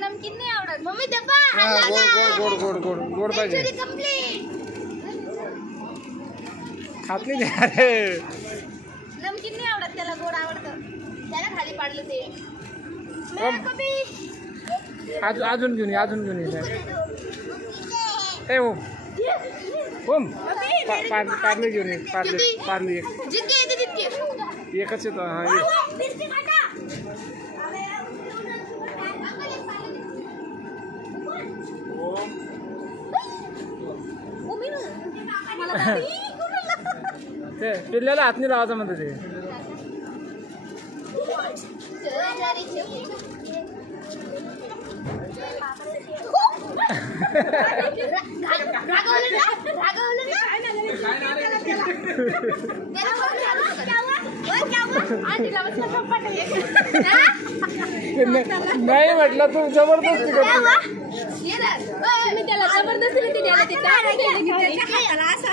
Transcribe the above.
नमकीन नाही आवडत मम्मी ते पा गोड गोड गोड गोड गोड पाहिजे खात नाही अरे नमकीन नाही आवडत त्याला गोड आवडतं त्याला खाली पाडलं ते अजून घेऊन ये ए ओम पार्ले घेऊन ये पार्ले एकच येतो हा ते पिल्ल्याला हात नाही लावायचा म्हणतो ते नाही म्हटलं तू जबरदस्ती करतो. त्याला जबरदस्ती